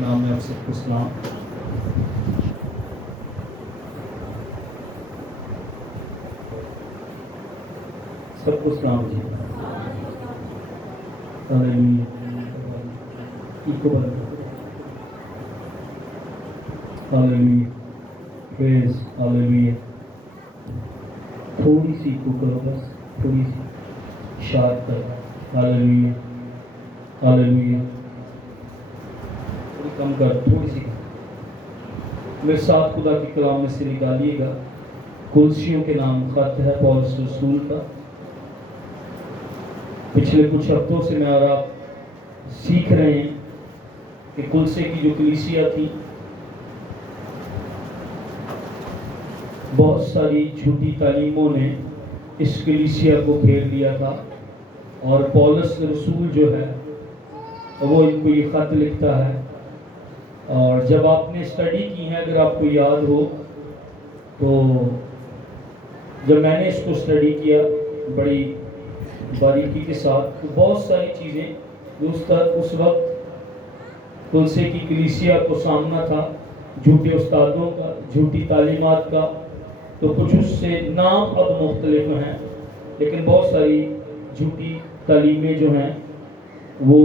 نام میں آپ سب کو سلام۔ سب کو سلام جی۔ تھوڑی سی کو کرو، بس تھوڑی سی شاد کر۔ ہاللیلویا ہاللیلویا، تھوڑی کم کر، تھوڑی سی میرے ساتھ خدا کے کلام میں سے نکالیے گا۔ کلسیوں کے نام خط ہے پولس رسول کا۔ پچھلے کچھ ہفتوں سے میں اور آپ سیکھ رہے ہیں کہ کلسے کی جو کلیسیا تھی بہت ساری جھوٹی تعلیموں نے اس کلیسیا کو گھیر لیا تھا، اور پولس رسول جو ہے وہ ان کو یہ خط لکھتا ہے۔ اور جب آپ نے اسٹڈی کی ہے، اگر آپ کو یاد ہو تو جب میں نے اس کو اسٹڈی کیا بڑی باریکی کے ساتھ، تو بہت ساری چیزیں اس وقت کلسے کی کلیسیا کو سامنا تھا، جھوٹے استادوں کا، جھوٹی تعلیمات کا، تو کچھ اس سے نام اب مختلف ہیں، لیکن بہت ساری جھوٹی تعلیمیں جو ہیں وہ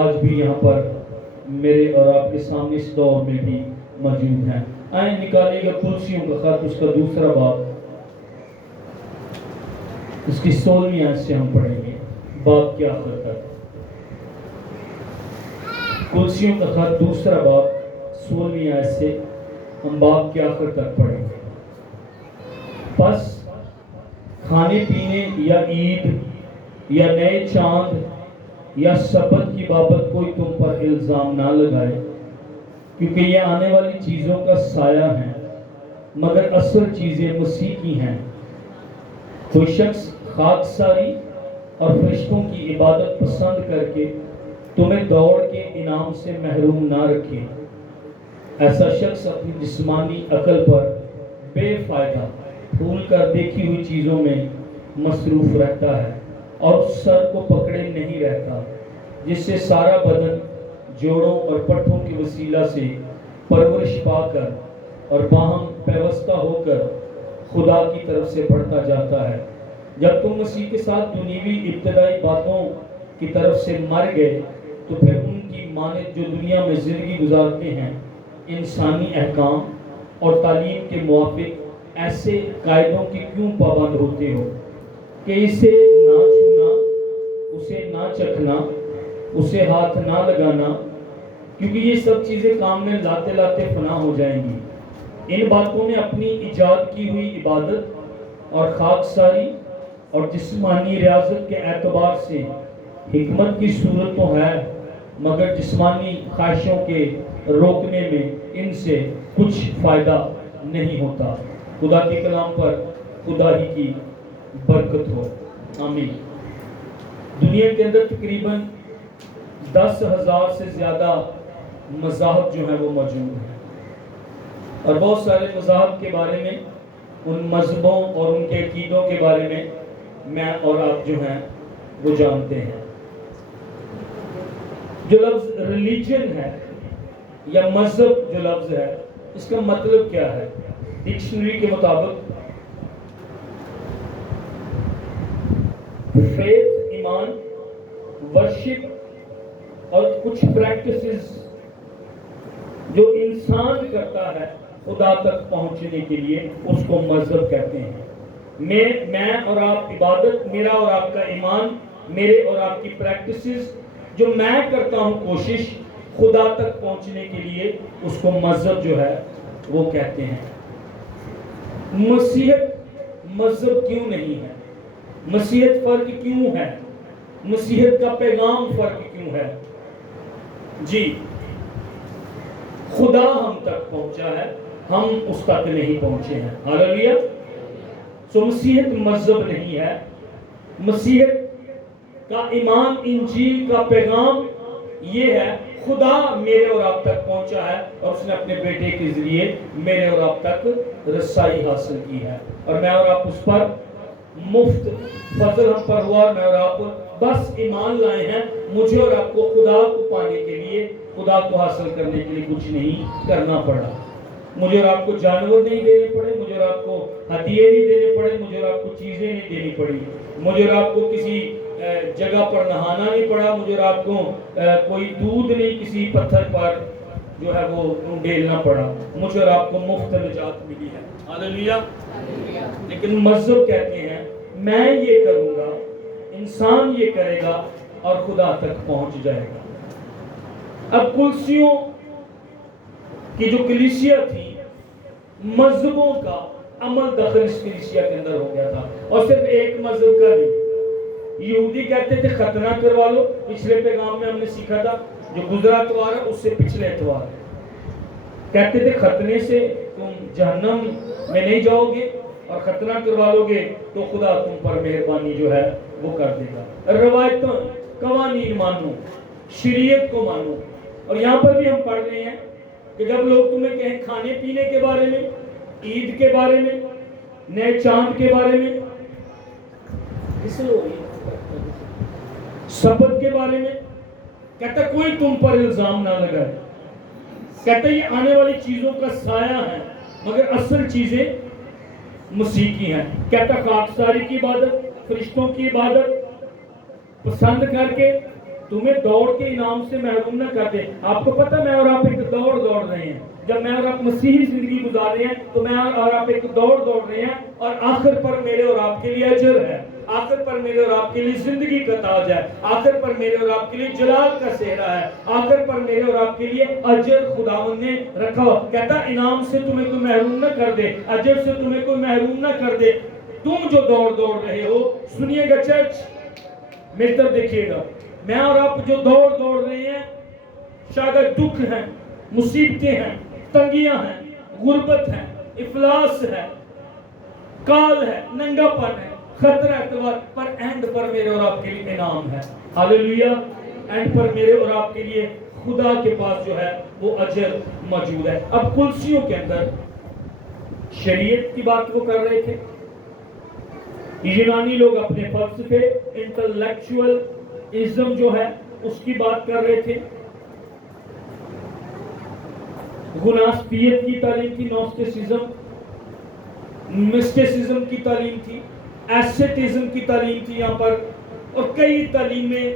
آج بھی یہاں پر میرے اور آپ کے سامنے اس دور میں بھی موجود ہیں۔ آئیں نکالیے گا کلسیوں کا خط، اس کا دوسرا باب، اس کی 16ویں آیت سے ہم پڑھیں گے باب کے آخر تک۔ کلسیوں کا خط دوسرا باب 16ویں آیت سے ہم باب کے آخر تک پڑھیں گے۔ پس کھانے پینے یا عید یا نئے چاند یا سبت کی بابت کوئی تم پر الزام نہ لگائے، کیونکہ یہ آنے والی چیزوں کا سایہ ہیں، مگر اصل چیزیں مسیح کی ہیں۔ کوئی شخص خاکساری اور فرشتوں کی عبادت پسند کر کے تمہیں دوڑ کے انعام سے محروم نہ رکھے۔ ایسا شخص اپنی جسمانی عقل پر بے فائدہ پھول کر دیکھی ہوئی چیزوں میں مصروف رہتا ہے، اور اس سر کو پکڑے نہیں رہتا جس سے سارا بدن جوڑوں اور پٹھوں کے وسیلہ سے پرورش پا کر اور باہم پیوستہ ہو کر خدا کی طرف سے بڑھتا جاتا ہے۔ جب تم مسیح کے ساتھ دنیوی ابتدائی باتوں کی طرف سے مر گئے تو پھر ان کی مانند جو دنیا میں زندگی گزارتے ہیں، انسانی احکام اور تعلیم کے موافق ایسے قاعدوں کی کیوں پابند ہوتے ہو کہ اسے نہ چھونا، اسے نہ چکھنا، اسے ہاتھ نہ لگانا، کیونکہ یہ سب چیزیں کام میں لاتے لاتے فنا ہو جائیں گی۔ ان باتوں میں اپنی ایجاد کی ہوئی عبادت اور خاکساری اور جسمانی ریاضت کے اعتبار سے حکمت کی صورت تو ہے، مگر جسمانی خواہشوں کے روکنے میں ان سے کچھ فائدہ نہیں ہوتا۔ خدا کے کلام پر خدا ہی کی برکت ہو، آمین۔ دنیا کے اندر تقریباً 10,000 سے زیادہ مذاہب جو ہیں وہ موجود ہیں، اور بہت سارے مذاہب کے بارے میں، ان مذہبوں اور ان کے عقیدوں کے بارے میں اور آپ جو ہیں وہ جانتے ہیں۔ جو لفظ ریلیجن ہے یا مذہب جو لفظ ہے، اس کا مطلب کیا ہے؟ ڈکشنری کے مطابق فیتھ، ایمان، ورشپ اور کچھ پریکٹسز جو انسان کرتا ہے خدا تک پہنچنے کے لیے، اس کو مذہب کہتے ہیں۔ میں اور آپ عبادت، میرا اور آپ کا ایمان، میرے اور آپ کی پریکٹسز جو میں کرتا ہوں کوشش خدا تک پہنچنے کے لیے، اس کو مذہب جو ہے وہ کہتے ہیں۔ مسیحیت مذہب کیوں نہیں ہے؟ مسیحیت فرق کیوں ہے؟ مسیحیت کا پیغام فرق کیوں ہے؟ جی، خدا ہم تک پہنچا ہے، ہم اس تک نہیں پہنچے ہیں۔ ہاللیلویا۔ سو مسیحیت مذہب نہیں ہے۔ مسیحیت کا ایمان، انجیل کا پیغام یہ ہے، خدا میرے اور آپ تک پہنچا ہے، اور اس نے اپنے بیٹے کے ذریعے میرے اور آپ تک رسائی حاصل کی ہے، اور میں اور آپ اس پر مفت فضل ہم پر ہوا، اور میں اور آپ بس ایمان لائے ہیں، مجھے اور آپ کو خدا کو پانے کے لیے، خدا کو حاصل کرنے کے لیے کچھ نہیں کرنا پڑا۔ مجھے اور آپ کو جانور نہیں دینے پڑے، مجھے اور آپ کو ہدیے نہیں دینے پڑے، مجھے اور آپ کو چیزیں نہیں دینی پڑی، مجھے اور آپ کو کسی جگہ پر نہانا نہیں پڑا، مجھے اور آپ کو کوئی دودھ نہیں کسی پتھر پر جو ہے وہ ڈیلنا پڑا، مجھے اور آپ کو مفت نجات ملی ہے۔ ہاللیلویہ۔ لیکن مذہب کہتے ہیں میں یہ کروں گا، انسان یہ کرے گا اور خدا تک پہنچ جائے گا۔ اب کلسیوں کی جو کلیسیا تھی، مذہبوں کا عمل دخل اس کلیسیا کے اندر ہو گیا تھا، اور صرف ایک مذہب کا نہیں۔ یہودی کہتے تھے ختنہ کروا لو، پچھلے پیغام میں ہم نے سیکھا تھا، جو گزرا اتوار ہے اس سے پچھلے اتوار کہتے تھے ختنے سے تم جہنم میں نہیں جاؤ گے، اور ختنہ کروا لو گے تو خدا تم پر مہربانی جو ہے وہ کر دے گا۔ روایتوں، قوانین مانو، شریعت کو مانو۔ اور یہاں پر بھی ہم پڑھ رہے ہیں کہ جب لوگ تمہیں کہیں کھانے پینے کے بارے میں، عید کے بارے میں، نئے چاند کے بارے میں، سبت کے بارے میں، کہتا کوئی تم پر الزام نہ لگائے، کہتا یہ آنے والی چیزوں کا سایہ ہے، مگر اصل چیزیں مسیح کی ہیں۔ کہتا خاکساری کی عبادت، فرشتوں کی عبادت پسند کر کے تمہیں دوڑ کے انعام سے محروم نہ کر دے۔ آپ کو پتہ میں اور آپ ایک دوڑ رہے ہیں، جب میں اور آپ مسیحی زندگی گزار رہے ہیں تو میں اور آپ ایک دوڑ رہے ہیں، اور آخر پر میرے اور آپ کے لیے اجر ہے، آخر پر میرے اور آپ کے لیے زندگی کا تاج ہے، آخر پر میرے اور آپ کے لیے جلال کا صحرا ہے، آخر پر میرے اور آپ کے لیے اجر خداوند نے رکھا ہوا۔ کہتا انعام سے تمہیں کوئی محروم نہ کر دے، اجر سے تمہیں کوئی محروم نہ کر دے۔ تم جو دوڑ رہے ہو، سنیے گا چرچ، میری طرف دیکھیے گا، میں اور آپ جو دوڑ رہے ہیں، شاید دکھ ہیں، مصیبتیں ہیں، تنگیاں ہیں، غربت ہے، افلاس ہے، کال ہے، ننگا پن ہے، خطرہ ہے، پر اینڈ پر میرے اور آپ کے لیے انعام ہے۔ ہاللیلویہ۔ اینڈ پر میرے اور آپ کے لیے خدا کے پاس جو ہے وہ اجر موجود ہے۔ اب کلسیوں کے اندر شریعت کی بات وہ کر رہے تھے، یونانی لوگ اپنے فلسفے، انٹلیکچوئل ازم جو ہے اس کی بات کر رہے تھے، گناسپیت کی تعلیم تھی، نوسٹسزم، مسٹسزم کی تعلیم تھی، ایسیٹزم کی تعلیم تھی یہاں پر، اور کئی تعلیمیں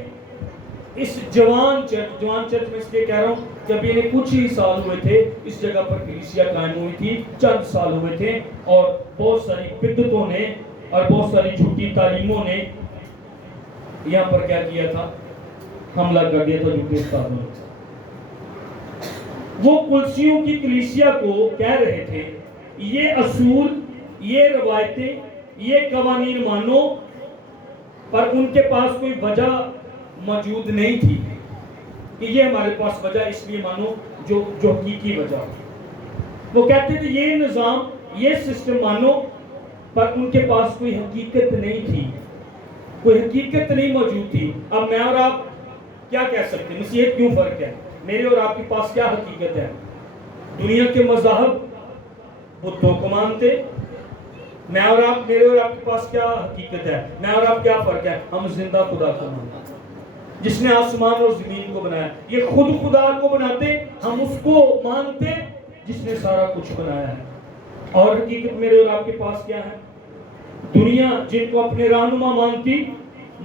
اس جوان چرچ میں اس لیے کہہ رہا ہوں کہ ابھی انہیں کچھ ہی سال ہوئے تھے اس جگہ پر کلیسیا قائم ہوئی تھی، چند سال ہوئے تھے، اور بہت ساری بدعتوں نے اور بہت ساری جھوٹی تعلیموں نے یہاں پر کیا کیا تھا، حملہ کر دیا تھا جھوٹے استادوں نے۔ وہ کلسیوں کی کلیسیا کو کہہ رہے تھے یہ اصول، یہ روایتیں، یہ قوانین مانو، پر ان کے پاس کوئی وجہ موجود نہیں تھی کہ یہ ہمارے پاس وجہ اس لیے مانو جو حقیقی وجہ ہو۔ وہ کہتے تھے یہ نظام، یہ سسٹم مانو، پر ان کے پاس کوئی حقیقت نہیں تھی، کوئی حقیقت نہیں موجود تھی۔ اب میں اور آپ کیا کہہ سکتے ہیں، مسیحیت کیوں فرق ہے؟ میرے اور آپ کے پاس کیا حقیقت ہے؟ دنیا کے مذاہب بتوں کو مانتے، میں اور آپ، میرے اور آپ کے پاس کیا حقیقت ہے؟ میں اور آپ کیا فرق ہے؟ ہم زندہ خدا کو مانتے، جس نے آسمان اور زمین کو بنایا۔ یہ خود خدا کو بناتے، ہم اس کو مانتے جس نے سارا کچھ بنایا ہے۔ اور حقیقت میرے اور آپ کے پاس کیا ہے؟ دنیا جن کو اپنے رہنما مانتی،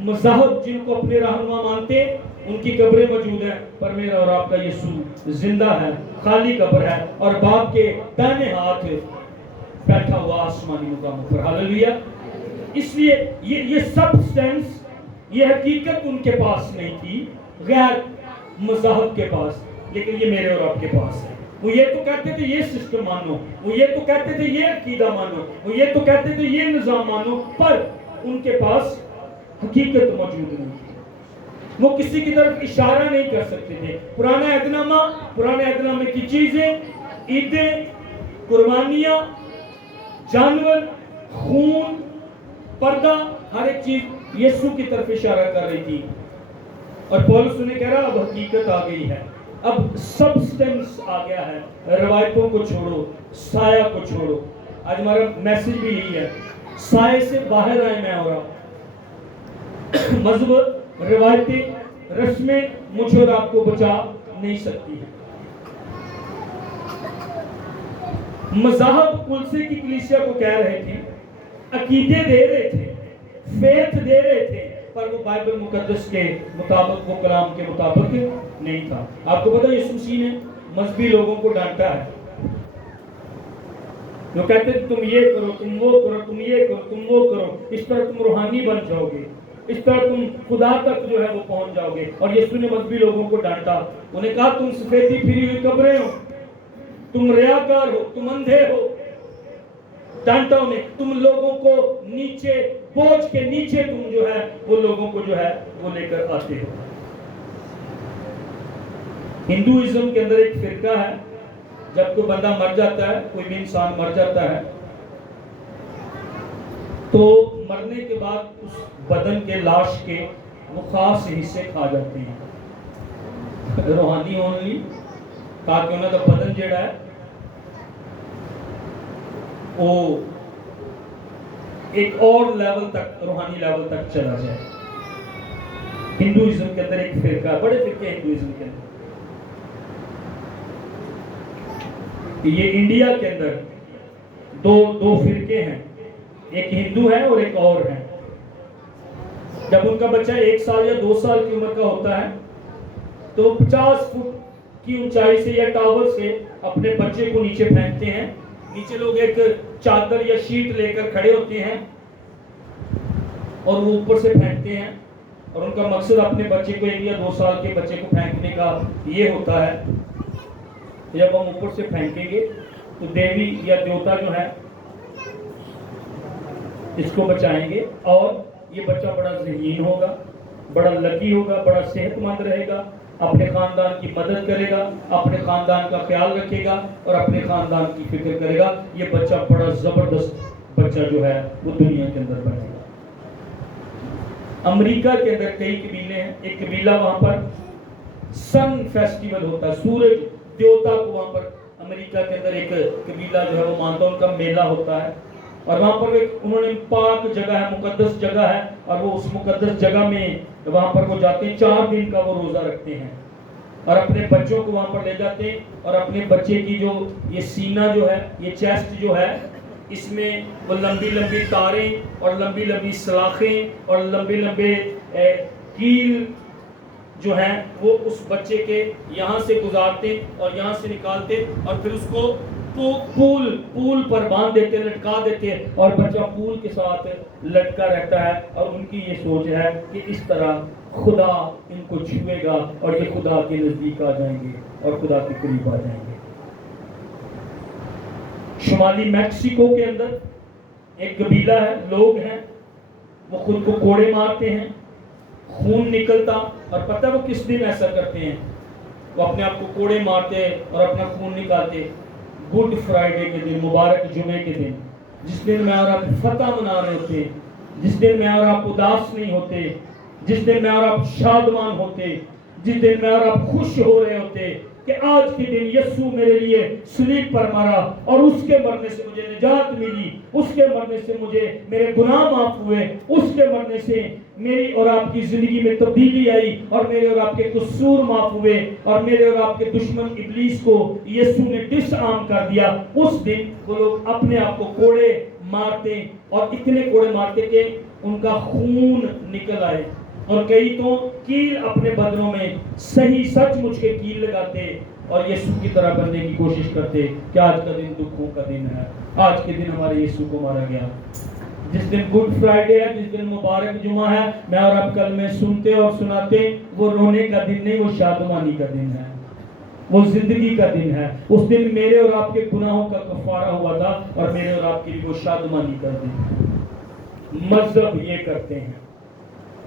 مذاہب جن کو اپنے رہنما مانتے، ان کی قبریں موجود ہیں، پر میرا اور آپ کا یسوع زندہ ہے، خالی قبر ہے، اور باپ کے دائیں ہاتھ بیٹھا ہوا آسمانی مقاموں پر۔ ہاللیلویہ۔ اس لیے یہ سبسٹنس، یہ حقیقت ان کے پاس نہیں تھی، غیر مذاہب کے پاس، لیکن یہ میرے اور آپ کے پاس ہے۔ وہ یہ تو کہتے تھے یہ سسٹم مانو، وہ یہ تو کہتے تھے یہ عقیدہ مانو، وہ یہ تو کہتے تھے یہ نظام مانو، پر ان کے پاس حقیقت موجود نہیں تھی۔ وہ کسی کی طرف اشارہ نہیں کر سکتے تھے۔ پرانا عہد نامے کی چیزیں، عیدیں، قربانیاں، جانور، خون، پردہ، ہر ایک چیز یسوع کی طرف اشارہ کر رہی تھی۔ اور پولس انہیں کہہ رہا اب حقیقت آ گئی ہے، اب سبسٹنس آ گیا ہے، روایتوں کو چھوڑو، سایہ کو چھوڑو۔ آج ہمارا میسج بھی یہی ہے، سائے سے باہر آئے میں اور آپ۔ مذہب روایتیں، رسمیں مجھے اور آپ کو بچا نہیں سکتی ہیں۔ مذاہب کلسے کی کلیسیا کو کہہ رہے تھے، عقیدے دے رہے تھے، فیتھ دے رہے تھے، پر وہ بائبل مقدس کے مطابق، وہ کلام کے مطابق نہیں تھا۔ آپ کو پتا یسوع مسیح نے مذہبی لوگوں کو ڈانٹا ہے، جو کہتے ہیں تم یہ کرو، تم وہ کرو، تم یہ کرو، تم وہ کرو، اس طرح تم روحانی بن جاؤ گے، اس طرح تم خدا تک جو ہے وہ پہنچ جاؤ گے۔ اور یسوع نے مذہبی لوگوں کو ڈانٹا، انہیں کہا تم سفیدی پھری ہوئی قبریں ہو، تم ریاکار ہو، تم اندھے ہو۔ ڈانٹا انہیں، تم لوگوں کو نیچے، بوجھ کے نیچے تم جو ہے وہ لوگوں کو جو ہے وہ لے کر آتے ہو۔ ہندوازم کے اندر ایک فرقہ ہے، جب کوئی بندہ مر جاتا ہے، کوئی بھی انسان مر جاتا ہے، تو مرنے کے بعد اس بدن کے، لاش کے وہ خاص حصے کھا جاتے ہیں، روحانی اونلی، تاکہ انہوں کا بدن جڑا ہے وہ ایک اور لیول تک، روحانی لیول تک چلا جائے۔ ہندوازم کے اندر ایک فرقہ ہے، بڑے فرقے ہیں ہندوازم کے اندر۔ یہ انڈیا کے اندر دو فرقے ہیں، ایک ہندو ہے اور ایک اور ہے۔ جب ان کا بچہ 1 سال یا 2 سال کی عمر کا ہوتا ہے تو 50 فٹ کی اونچائی سے یا ٹاور سے اپنے بچے کو نیچے پھینکتے ہیں۔ نیچے لوگ ایک چادر یا شیٹ لے کر کھڑے ہوتے ہیں اور وہ اوپر سے پھینکتے ہیں، اور ان کا مقصد اپنے بچے کو، 1 یا 2 سال کے بچے کو پھینکنے کا یہ ہوتا ہے، جب ہم اوپر سے پھینکیں گے تو دیوی یا دیوتا جو ہے اس کو بچائیں گے، اور یہ بچہ بڑا ذہین ہوگا، بڑا لکی ہوگا، بڑا صحت مند رہے گا، اپنے خاندان کی مدد کرے گا، اپنے خاندان کا خیال رکھے گا اور اپنے خاندان کی فکر کرے گا۔ یہ بچہ بڑا زبردست بچہ جو ہے وہ دنیا کے اندر بنے گا۔ امریکہ کے اندر کئی قبیلے ہیں، ایک قبیلہ وہاں پر سن فیسٹیول ہوتا ہے، سورج دیوتا کو وہاں پر امریکہ کے اندر ایک قبیلہ جو ہے وہ مانتا ہے، ان کا میلہ ہوتا ہے، اور وہاں پر انہوں نے پاک جگہ ہے، مقدس جگہ ہے، اور وہ اس مقدس جگہ میں وہاں پر وہ جاتے ہیں، 4 دن کا وہ روزہ رکھتے ہیں، اور اپنے بچوں کو وہاں پر لے جاتے ہیں، اور اپنے بچے کی جو یہ سینہ جو ہے، یہ چیسٹ جو ہے، اس میں وہ لمبی لمبی تاریں اور لمبی لمبی سلاخیں اور لمبے لمبے کیل جو ہیں وہ اس بچے کے یہاں سے گزارتے اور یہاں سے نکالتے، اور پھر اس کو پول پر باندھ دیتے، لٹکا دیتے، اور بچہ پول کے ساتھ لٹکا رہتا ہے، اور ان کی یہ سوچ ہے کہ اس طرح خدا ان کو چھوئے گا اور یہ خدا کے نزدیک آ جائیں گے اور خدا کے قریب آ جائیں گے۔ شمالی میکسیکو کے اندر ایک قبیلہ ہے، لوگ ہیں، وہ خود کو کوڑے مارتے ہیں، خون نکلتا، اور پتہ وہ کس دن ایسا کرتے ہیں، وہ اپنے آپ کو کوڑے مارتے اور اپنا خون نکالتے گڈ فرائیڈے کے دن، مبارک جمعے کے دن، جس دن میں اور آپ فتح منا رہے ہوتے، جس دن میں اور آپ اداس نہیں ہوتے، جس دن میں اور آپ شادمان ہوتے، جس دن میں اور آپ خوش ہو رہے ہوتے کہ آج کے دن یسوع میرے لیے صلیب پر مرا، اور اس کے مرنے سے مجھے نجات ملی، اس کے مرنے سے مجھے میرے گناہ معاف ہوئے، اس کے مرنے سے میری اور آپ کی زندگی میں تبدیلی آئی، اور میرے اور آپ کے قصور معاف ہوئے، اور میرے اور آپ کے دشمن ابلیس کو یسوع نے ڈس آرم کر دیا۔ اس دن وہ لوگ اپنے آپ کو کوڑے مارتے، اور اتنے کوڑے مارتے کہ ان کا خون نکل آئے، اور کئی تو کیل اپنے بدنوں میں صحیح سچ مچ کے کیل لگاتے اور یسوع کی طرح بننے کی کوشش کرتے کہ آج کا دن دکھوں کا دن ہے، آج کے دن ہمارے یسوع کو مارا گیا۔ جس دن گڈ فرائیڈے ہے، جس دن مبارک جمعہ ہے، میں اور آپ کلمے سنتے اور سناتے، وہ رونے کا دن نہیں، وہ شادمانی کا دن ہے، وہ زندگی کا دن ہے۔ اس دن میرے اور آپ کے گناہوں کا کفارہ ہوا تھا، اور میرے اور آپ کے لیے وہ شادمانی کا دن ہے۔ مذہب یہ کرتے ہیں،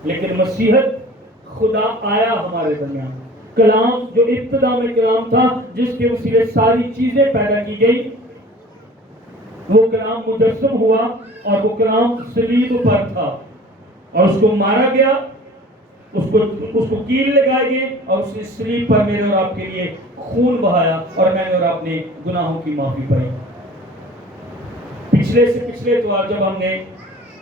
لیکن مسیحت، خدا آیا ہمارے درمیان، کلام جو ابتدا میں کلام تھا، جس کے وسیلے ساری چیزیں پیدا کی گئی، وہ کلام مجسم ہوا، اور وہ کلام صلیب پر تھا، اور اس کو مارا گیا، اس کو کیل لگائے گئے، اور اس نے صلیب پر میرے اور آپ کے لیے خون بہایا، اور میں نے اور آپ نے گناہوں کی معافی پائی۔ پچھلے اتوار جب ہم نے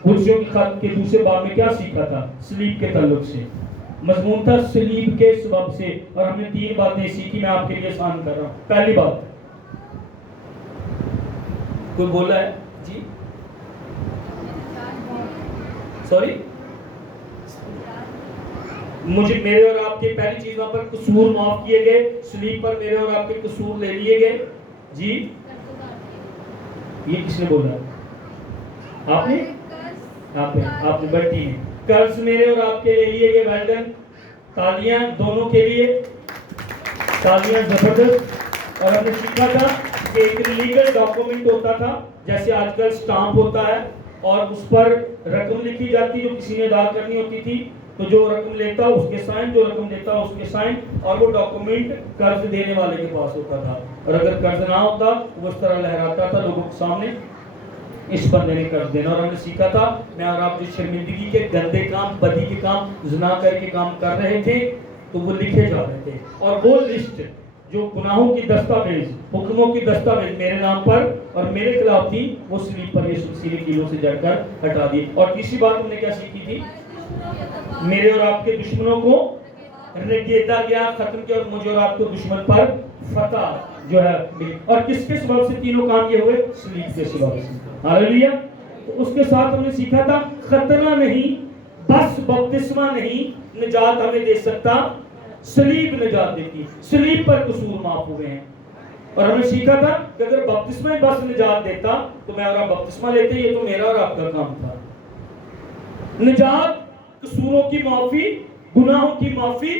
کلوسیوں کی خط کے دوسرے باب میں کیا سیکھا تھا صلیب کے تعلق سے، مضمون تھا صلیب کے سبب سے، اور ہم نے 3 باتیں سیکھی، میں آپ کے لیے آسان کر رہا ہوں۔ پہلی بات، کوئی بولا ہے جی؟ سوری، مجھے میرے اور آپ کے پہلی چیز وہاں پر قصور معاف کیے گئے، صلیب پر میرے اور آپ کے قصور لے لیے گئے جی۔ یہ کس نے بولا؟ آپ نے؟ آپ نے بڑی ہے۔ قرض میرے اور آپ کے لے لیے گئے، ویلڈن، تالیاں دونوں کے لیے، تالیاں زبردست۔ اور ہم نے سیکھا تھا کہ ایک لیگل ڈاکومنٹ ہوتا تھا، جیسے آج کل سٹامپ ہوتا ہے اور اس پر رقم لکھی جاتی جو کسی نے ادا کرنی ہوتی تھی، تو جو رقم لیتا اس کے سائن، جو رقم دیتا اس کے سائن، اور وہ ڈاکومنٹ قرض دینے والے کے پاس ہوتا تھا، اور اگر قرض نہ ہوتا وہ اس طرح لہراتا تھا لوگوں کے سامنے، اس بندے نے قرض دینا۔ اور ہم نے سیکھا تھا میں اور آپ جو شرمندگی کے گندے کام، بدی کے کام، زنا کر کے کام کر رہے تھے تو وہ لکھے جا رہے تھے، اور وہ لسٹ جو گناہوں کی دستاویز، حکموں کی دستاویز میرے نام پر اور میرے خلاف تھی، وہ صلیب پر یسوع مسیح نے کیلوں سے جڑ کر ہٹا دی۔ اور تیسری بات ہم نے کیا سیکھی تھی؟ میرے اور آپ کے دشمنوں کو رگیدا گیا، ختم کیا، اور مجھے اور آپ کو دشمن پر فتح جو ہے ملی۔ اور کس کے سبب سے تینوں کام یہ ہوئے؟ صلیب کے سبب سے۔ ہاللیلویا۔ تو اس کے ساتھ ہم نے سیکھا تھا ختنہ نہیں، بس بپتسمہ نہیں نجات ہمیں دے سکتا، صلیب نجات دیتی، صلیب پر قصور معاف ہوئے ہیں۔ اور ہم نے سیکھا تھا کہ اگر بپتسمہ ہی بس نجات دیتا تو میں اور آپ بپتسمہ لیتے، یہ تو میرا اور آپ کا کام تھا۔ نجات، قصوروں کی معافی، گناہوں کی معافی،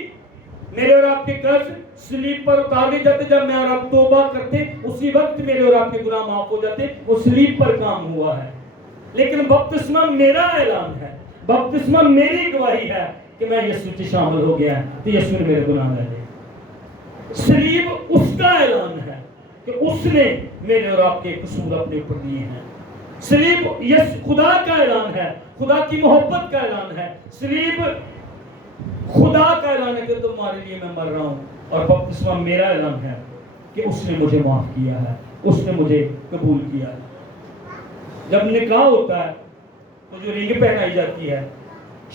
میرے اور آپ کے قرض صلیب پر اتار دیے جاتے، جب میں اور آپ توبہ کرتے اسی وقت میرے اور آپ کے گناہ معاف ہو جاتے، وہ صلیب پر کام ہوا ہے۔ لیکن بپتسمہ میرا اعلان ہے، بپتسمہ میری گواہی ہے کہ میں یسوع سے شامل ہو گیا ہے، تو یسوع نے میرے گناہ لے لے۔ صلیب اس کا اعلان ہے کہ اس نے میرے اور آپ کے قصور اپنے اوپر لیے ہیں۔ صلیب یس خدا کا اعلان ہے، خدا کی محبت کا اعلان ہے، صلیب خدا کا اعلان ہے کہ تمہارے لیے میں مر رہا ہوں، اور بپتسمہ میرا اعلان ہے کہ اس نے مجھے معاف کیا ہے، اس نے مجھے قبول کیا ہے۔ جب نکاح ہوتا ہے تو جو رنگ پہنائی جاتی ہے،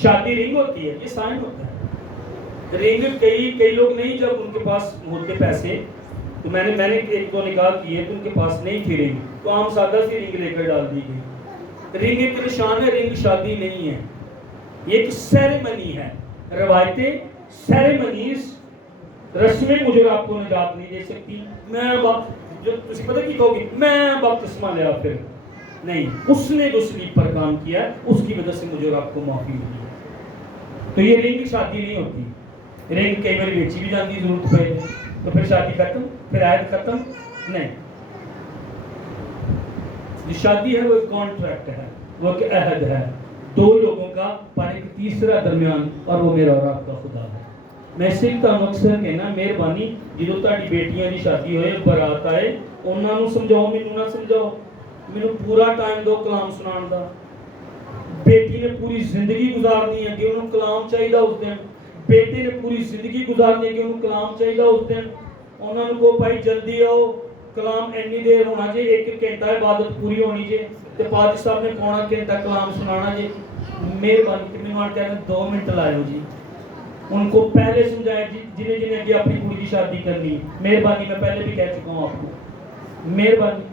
شادی رنگ ہوتی ہے، یہ سائن ہوتا ہے۔ رنگ کئی لوگ نہیں، جب ان کے پاس ہوتے پیسے، تو میں نے ایک دو نکاح کیے تو ان کے پاس نہیں تھی رنگ، تو عام سادہ سی رنگ لے کر ڈال دی گئی۔ رنگ ایک نشان ہے، رنگ شادی نہیں ہے، یہ ایک سیریمنی ہے۔ روایتیں، سیریمنیز، رسمیں مجھے اور آپ کو نجات نہیں دے سکتی۔ میں جو تسی پتہ کی کہو گی میں بپتسمہ لیا، پھر نہیں، اس نے جو صلیب پر کام کیا ہے اس کی وجہ سے مجھے اور آپ کو معافی ملی ہے۔ تو یہ رنگ شادی نہیں ہوتی، رنگ کئی بار بیچی بھی جاتی ضرورت پڑے تو پھر شادی ختم، پھر عہد ختم نہیں۔ جو شادی ہے وہ ایک کانٹریکٹ ہے، وہ ایک عہد ہے دو لوگوں کا پر ایک تیسرا درمیان، اور وہ میرا اور آپ کا خدا ہے۔ میں صرف تانوں اکثر کہنا مہربانی جدوں تہاڈی بیٹیاں دی شادی ہوئے، برات آئے، انہاں نوں سمجھاؤ، مینوں نہ سمجھاؤ، مینوں پورا ٹائم دو کلام سنان دا۔ بیٹی نے پوری زندگی گزارنی ہے کہ انہوں کلام چاہیے اس دن، بیٹے نے پوری زندگی گزارنی ہے کہ انہوں کلام چاہیے اس دن۔ انہوں کو بھائی جلدی آؤ، کلام اینی دیر ہونا چاہیے، 1 گھنٹہ عبادت پوری ہونی چاہیے، تے پادری صاحب نے پونا گھنٹہ کلام سنانا جی۔ مہربانی کہ مینوں آن کہنا 2 منٹ لائیو جی، ان کو پہلے سمجھائیں جنہیں ابھی اپنی کڑی کی شادی کرنی ہے، مہربانی، میں پہلے بھی کہہ چکا ہوں آپ کو، مہربانی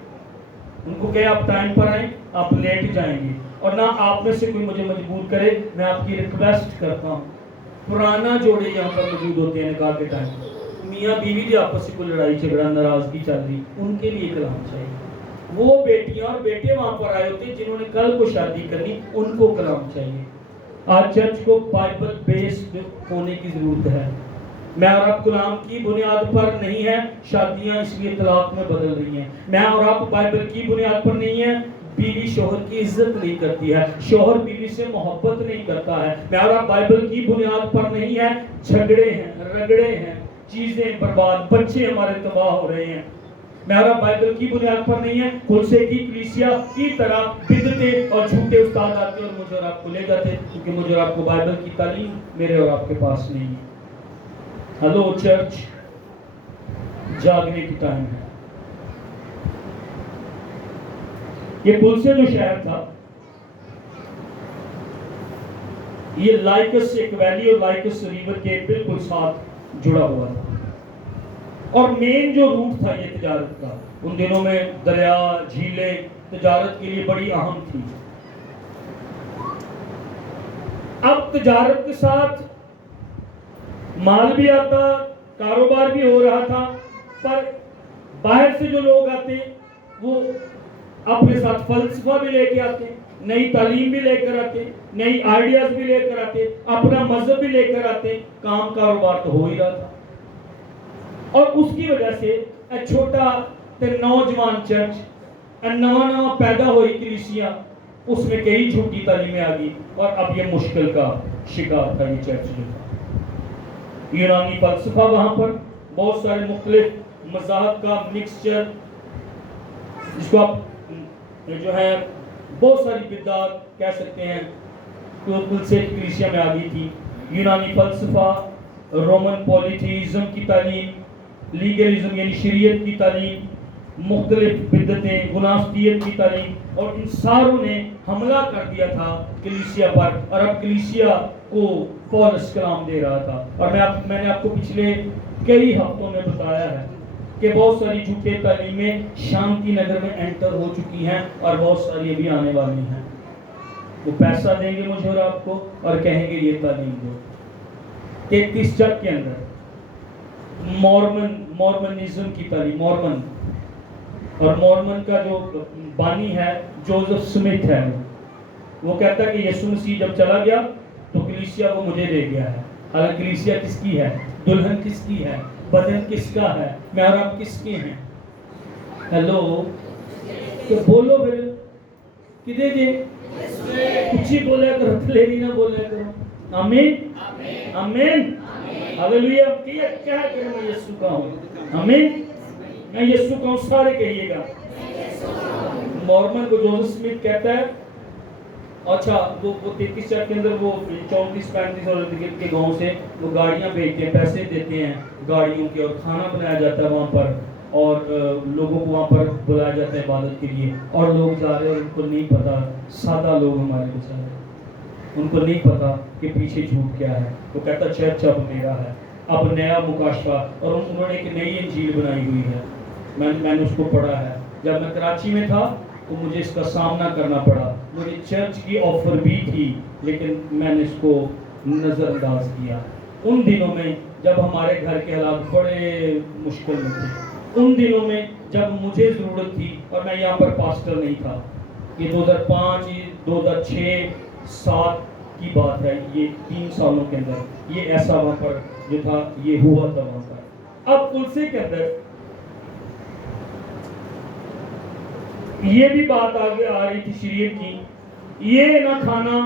ان کو کہ آپ ٹائم پر آئیں، آپ لیٹ جائیں گے، اور نہ آپ میں سے کوئی مجھے مجبور کرے۔ میں آپ کی ریکویسٹ کرتا ہوں، پرانا جوڑے یہاں پر موجود ہوتے ہیں نکاح کے ٹائم، میاں بیوی کی آپس میں کوئی لڑائی جھگڑا ناراضگی چل رہی، ان کے لیے کلام چاہیے۔ وہ بیٹیاں اور بیٹے وہاں پر آئے ہوتے ہیں جنہوں نے کل کو شادی کرنی، ان کو کلام چاہیے۔ آج چرچ کو بائبل بیسڈ ہونے کی ضرورت ہے۔ میں اور آپ کلام کی بنیاد پر نہیں ہے، شادیاں اس لیے طلاق میں بدل رہی ہیں۔ میں اور آپ بائبل کی بنیاد پر نہیں ہے، بیوی شوہر کی عزت نہیں کرتی ہے، شوہر بیوی سے محبت نہیں کرتا ہے۔ میں اور آپ بائبل کی بنیاد پر نہیں ہے، جھگڑے ہیں، رگڑے ہیں، چیزیں برباد، بچے ہمارے تباہ ہو رہے ہیں۔ میں اور آپ بائبل کی بنیاد پر نہیں ہے، کلسے کی کلیسیا کی طرح بدعتیں اور جھوٹے استاد آتے اور مجھے اور آپ کو لے جاتے، کیونکہ مجھے اور آپ کو بائبل کی تعلیم میرے اور آپ کے پاس نہیں ہے۔ ہلو چرچ، جاگنے کی ٹائم ہے۔ یہ کلسے جو شہر تھا، یہ لائکس ایک ویلی اور لائکس ریور کے بالکل ساتھ جڑا ہوا تھا، اور مین جو روٹ تھا یہ تجارت کا، ان دنوں میں دریا جھیلیں تجارت کے لیے بڑی اہم تھی۔ اب تجارت کے ساتھ مال بھی آتا، کاروبار بھی ہو رہا تھا، پر باہر سے جو لوگ آتے وہ اپنے ساتھ فلسفہ بھی لے کے آتے، نئی تعلیم بھی لے کر آتے، نئی آئیڈیاز بھی لے کر آتے، اپنا مذہب بھی لے کر آتے، کام کاروبار تو ہو ہی رہا تھا۔ اور اس کی وجہ سے ایک چھوٹا تے نوجوان چرچ، نواں پیدا ہوئی کلیسیا، اس میں کئی جھوٹی تعلیمیں آ گئی، اور اب یہ مشکل کا شکار تھا یہ چرچ جو تھا۔ یونانی فلسفہ وہاں پر، بہت سارے مختلف مذاہب کا مکسچر، جس کو آپ جو ہے بہت ساری بدعات کہہ سکتے ہیں، کل سے کلیسیا میں آ گئی تھی۔ یونانی فلسفہ، رومن پولیتھیزم کی تعلیم، لیگلزم یعنی شریعت کی تعلیم، مختلف بدعتیں، گناستیت کی تعلیم، اور ان ساروں نے حملہ کر دیا تھا کلیسیا پر، اور اب کلیسیا کو پولس کلام دے رہا تھا۔ اور میں نے آپ کو پچھلے کئی ہفتوں میں بتایا ہے کہ بہت ساری جھوٹے تعلیمیں شانتی نگر میں انٹر ہو چکی ہیں، اور بہت ساری ابھی آنے والی ہیں۔ وہ پیسہ دیں گے مجھے اور آپ کو اور کہیں گے یہ تعلیم دو۔ 33 چک کے اندر مورمنزم کی تعلیم، مورمن، اور مورمن کا جو بانی ہے جوزف سمتھ ہے، وہ کہتا ہے کہ یسوع مسیح جب چلا گیا تو کلیسیا کو مجھے دے گیا ہے۔ حالانکہ کلیسیا کس کی ہے؟ دلہن کس کی ہے؟ بدن کس کا ہے؟ میں اور آپ کس کے ہیں؟ ہیلو، تو بولو پھر کدے دے؟ کچھ ہی بولے کرو، لیری نہ بولے کرو۔ آمین آمین ہاللویا۔ کیا ہے کہ میں یسوع کا ہوں؟ آمین، میں یسوع کا ہوں، سارے کہیے گا۔ مورمن کو جوزف سمتھ کہتا ہے، اچھا وہ 33 چرچ کے اندر وہ 34-35 اور کے گاؤں سے وہ گاڑیاں بھیجتے ہیں، پیسے دیتے ہیں گاڑیوں کے، اور کھانا بنایا جاتا ہے وہاں پر، اور لوگوں کو وہاں پر بلایا جاتا ہے عبادت کے لیے، اور لوگ جا رہے ہیں، ان کو نہیں پتا، سادہ لوگ ہمارے بیچارے، ان کو نہیں پتا کہ پیچھے جھوٹ کیا ہے۔ وہ کہتا چرچ اب میرا ہے، اب نیا مکاشفہ، اور انہوں نے ایک نئی انجیل بنائی ہوئی ہے، میں نے اس کو پڑھا ہے۔ جب میں کراچی میں تھا تو مجھے اس کا سامنا کرنا پڑا، مجھے چرچ کی آفر بھی تھی، لیکن میں نے اس کو نظر انداز کیا۔ ان دنوں میں جب ہمارے گھر کے حالات بڑے مشکل میں تھے، ان دنوں میں جب مجھے ضرورت تھی، اور میں یہاں پر پاسٹر نہیں تھا، یہ 2005 2006 7 کی بات ہے، یہ 3 سالوں کے اندر یہ ایسا وہاں پر جو تھا یہ ہوا تھا وہاں پر۔ اب کلسے کے اندر یہ بھی بات آگے آ رہی تھی شریعت کی، یہ نہ کھانا،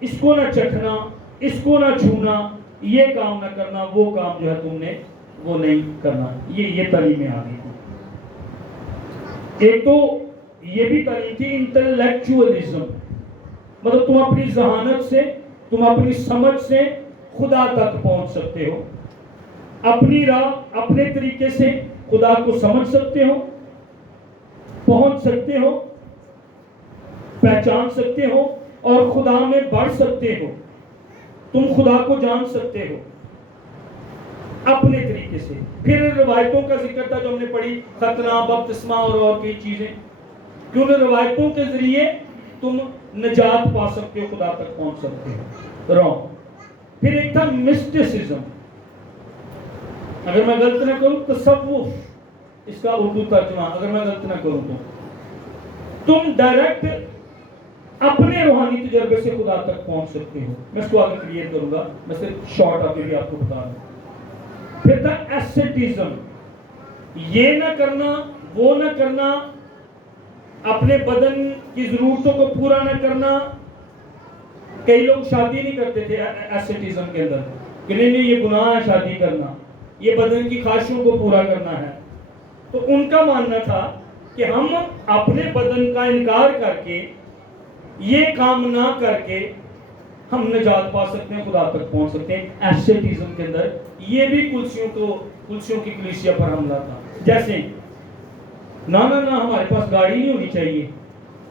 اس کو نہ چکھنا، اس کو نہ چھونا، یہ کام نہ کرنا، وہ کام جو ہے تم نے وہ نہیں کرنا، یہ تعلیمیں آ گئی تھی۔ ایک تو یہ بھی تعلیم تھی انٹلیکچوئلزم، مطلب تم اپنی ذہانت سے، تم اپنی سمجھ سے خدا تک پہنچ سکتے ہو، اپنی راہ اپنے طریقے سے خدا کو سمجھ سکتے ہو، پہنچ سکتے ہو، پہچان سکتے ہو، اور خدا میں بڑھ سکتے ہو، تم خدا کو جان سکتے ہو اپنے طریقے سے۔ پھر روایتوں کا ذکر تھا جو ہم نے پڑھی، ختنہ، بپتسمہ اور کئی چیزیں، کہ ان روایتوں کے ذریعے تم نجات پا سکتے ہو، خدا تک پہنچ سکتے ہو۔ پھر ایک تھا مسٹسزم، اگر میں غلط نہ کروں تصوف، اس کا اردو ترجمہ اگر میں غلط نہ کروں تو تم ڈائریکٹ اپنے روحانی تجربے سے خدا تک پہنچ سکتے ہو۔ میں اس کو آگے کلیئر کروں گا، میں صرف شارٹ آگے بھی آپ کو بتا رہا ہوں۔ پھر تھا ایسیٹزم، یہ نہ کرنا، وہ نہ کرنا، اپنے بدن کی ضرورتوں کو پورا نہ کرنا۔ کئی لوگ شادی نہیں کرتے تھے ایسیٹزم کے اندر، کہ نہیں یہ گناہ ہے شادی کرنا، یہ بدن کی خواہشوں کو پورا کرنا ہے۔ تو ان کا ماننا تھا کہ ہم اپنے بدن کا انکار کر کے، یہ کام نہ کر کے ہم نجات پا سکتے ہیں، خدا تک پہنچ سکتے ہیں۔ ایسیٹزم کے اندر یہ بھی کلسیوں کی کلیسیا پر حملہ تھا، جیسے نہ ہمارے پاس گاڑی نہیں ہونی چاہیے،